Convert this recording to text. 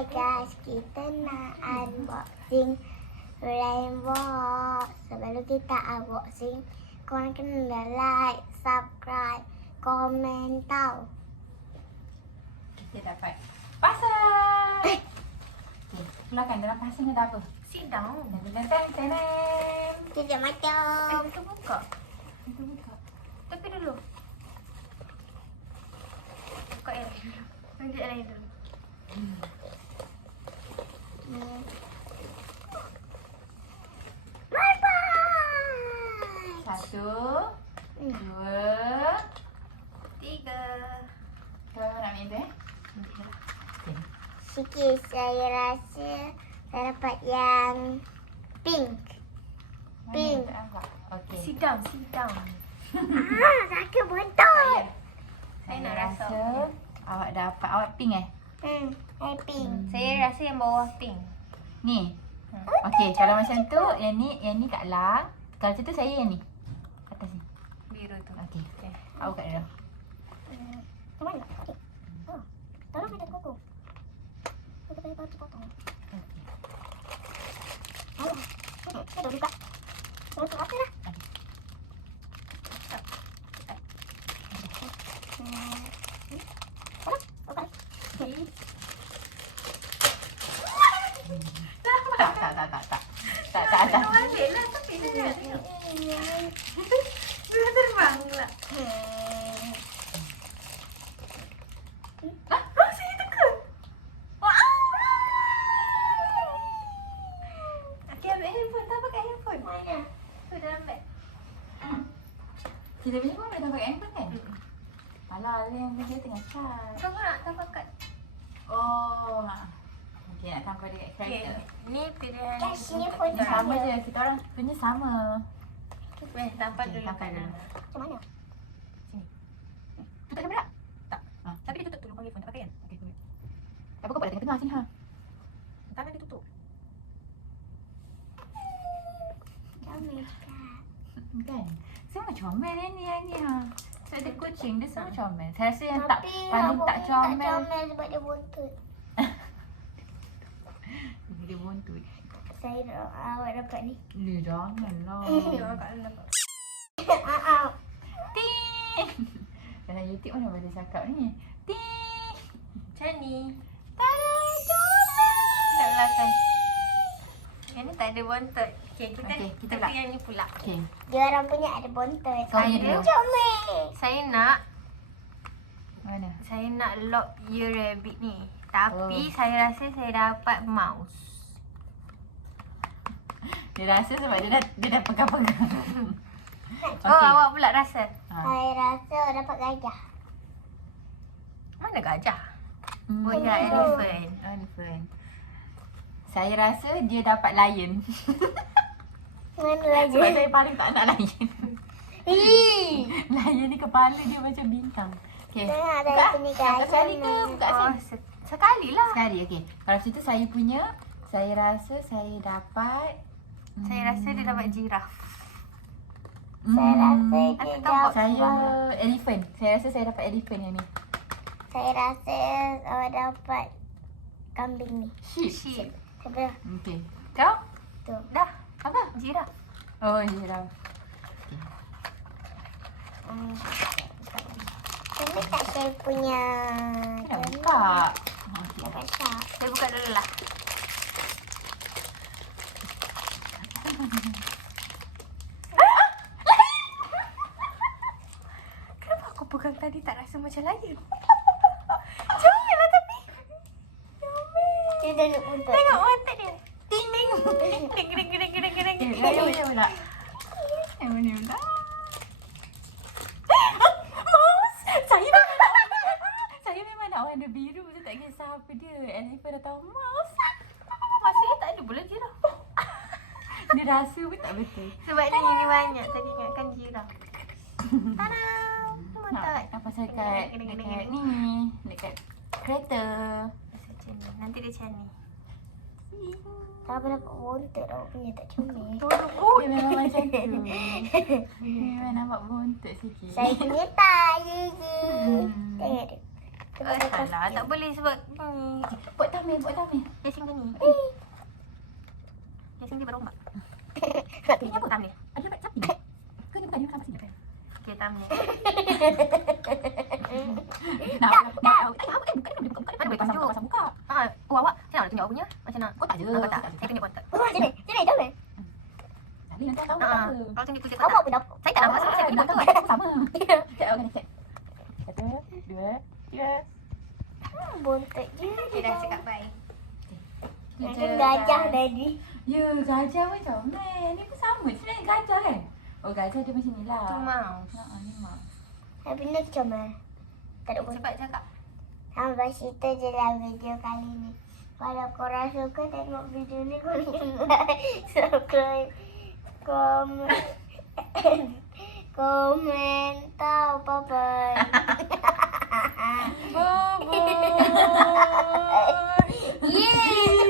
Hai guys, kita nak unboxing Rainbow. Sebelum kita unboxing, korang kena like, subscribe, komen tau. Kita dapat pasal. Okay. Keluarkan dalam pasal ni ada apa? Sit down. Teng teng. Kita Eh, macam. kita buka. Kita buka. Tepi dulu. Buka yang lain dulu. Nanti yang lain dulu. Hmm. Bye bye. Satu, Hmm. dua, Tiga. kau nak minta eh? Okay. Sikit saya rasa saya dapat yang pink. Pink. Okay. Sit down, sit down. Ah, sakit betul. Saya nak rasa rasa. awak dapat awak pink eh? Hmm, saya pink. Saya rasa yang bawah pink. Ni. Hmm. Okey, kalau macam tu yang ni yang ni Kak La. Kalau macam tu saya yang ni. Atas ni. Biru tu. Okey. Okay. Awak kat dalam. Hmm, Macam mana? Okey. Oh, tolong ada kuku. Kita pakai batu potong. Okey. Ayo. Okey, kita dah buka. Masuk apa lah? Hmm. Tolong, buka. Tak, tak, tak, tak, tak. Tak, tak, tak. Balik lah tapi dia. Dia terbang pula. Hmm. Ah, ah, saya tekan. Okey, ambil handphone. Tak pakai handphone. Mana? Tu dalam beg. Kita punya pun dah pakai handphone kan? Alah, dia yang dia tengah charge. Kau nak tambah kad? Oh, ha. Okey, nak tambah dekat Okey. kereta. Ni pilihan. Kat sini pun sama je, kita orang punya sama. Weh, tampal Okey, dulu tampal kat dulu. Macam mana? Tutup kamera? Tak. Ha. Tapi dia tutup dulu panggil phone. Tak pakai kan? Okey, boleh. Tak apa kau buat kat tengah-tengah sini ha. Tangan dia tutup. Comel cakap. Kan? Semua comel ni ni ha. So ada kucing dia semua comel. Saya rasa yang tak paling tak ni comel Tak comel sebab dia buntut. dia buntut. Saya dah- awak dapat ni. Dia janganlah. Ah. Ting. Dalam YouTube mana boleh cakap ni? Ting. Macam ni. Tada, comel. Nak belakang. Yang ni tak ada bontot. Okey, kita Okey, kita kita pula. yang ni pula. Okey. Dia orang punya ada Dia dulu. comel. Saya nak Mana? saya nak lock ear rabbit ni. Tapi Oh. saya rasa saya dapat mouse. Dia rasa sebab dia dah dia dah pegang-pegang. Oh, awak pula rasa. Ha. Saya rasa dapat gajah. Mana gajah? Hmm. Oh, ya, elephant. Elephant. Saya rasa dia dapat lion. Mana lagi? Sebab saya paling tak nak lion. Ih. lion ni kepala dia macam bintang. Okey. Buka. sekali ke? Buka Oh, sekali. se- sekali lah. Sekali, okey. Kalau macam tu saya punya, saya rasa saya dapat... Saya rasa dia dapat jiraf. Saya rasa Hmm, dia Aku tahu. dapat. Saya elephant. Saya rasa saya dapat elephant yang ni. Saya rasa awak dapat kambing ni. Sheep. Sheep. Okey. Kau? tu. Dah, Apa? jiraf. Oh, jiraf. Hmm. Ini tak saya punya. Kena buka. Okey. Dapat syak. Saya buka dulu lah. Kenapa aku pegang tadi tak rasa macam lain? Comel lah tapi. Comel. Dia dah buntut. Tengok mata dia. Ting ting. Gering gering gering gering gering. Eh, yang mana pula? Yang mana pula? Mouse. Saya memang nak Saya memang nak warna biru tu tak kisah apa dia. Elephant atau mouse. Maksudnya tak ada pula jiraf. Dia rasa pun tak betul. Sebab ni ini banyak tadi ingatkan jiraf. Tada. Nak Mantap. nak pasal dekat, Gini, gini, dekat gini. ni. Dekat kereta. Nanti dia macam ni. Tak apa dapat buntut awak punya tak. Tolong. Oh, Dia memang macam tu. Dia memang nampak bontot sikit. Saya punya tak. Ye ye. Hmm. Tengok dia. Daripada Alah, tak boleh sebab ni. Buat tamir, buat tamir. Dia sing ni. Dia sing dia berombak. Ini apa tam ni? Ada dapat sapi? Ke ni bukan dia sini? Okey, tam ni. Nak, nak, nak. Eh, bukan, bukan, bukan, bukan, bukan. Mana boleh Pasang tunjuk? buka, pasang buka. Ah, oh awak, saya nak tunjuk awak punya. Macam nak. Tak. Saya tunjuk pun tak. Oh, sini. Sini, jom eh. Tapi nanti tahu tak Ah, apa. kalau tunjuk tu dia tak Awak nak. pun dapat. Saya tak nampak sebab saya tahu. Sama. Cek, awak kena cek. Satu, dua, tiga. Bontot je. Dia dah cakap bye. Nanti gajah tadi. Ya, gajah macam mana? Ni pun sama. Sebenarnya gajah kan? Oh, gajah dia macam ni lah. Tu mouse. Ha, ni mouse. Tapi ni macam mana? Tak ada. Cepat cakap. Sampai situ je lah video kali ni. Kalau korang suka tengok video ni, korang like, subscribe, comment, comment tau, bye-bye. Bye-bye. yeah.